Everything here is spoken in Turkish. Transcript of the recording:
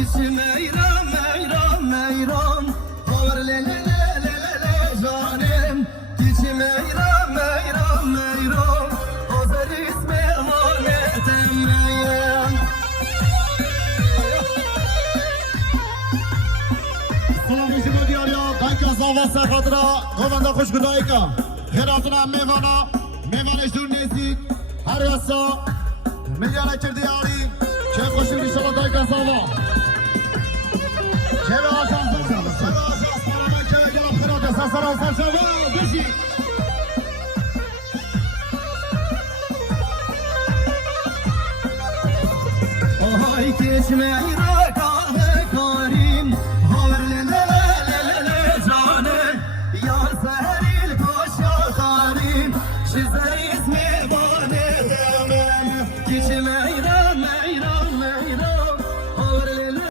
Dişi meyran meyran meyran Var le le le le le le canım Dişi meyran meyran meyran Azer ismi var metemmeyen Salam bizim diyar ya Dayka zavasa kadra Govanda kuş gudayka Heratına mevana Mevane jurnesi Her yasa Milyana kirdi yari Çe kuşun inşallah dayka zava Çeve aşan zırsa Çeve aşan sarama çeve gelap herate Sasara sarşava Beşi Ay geçme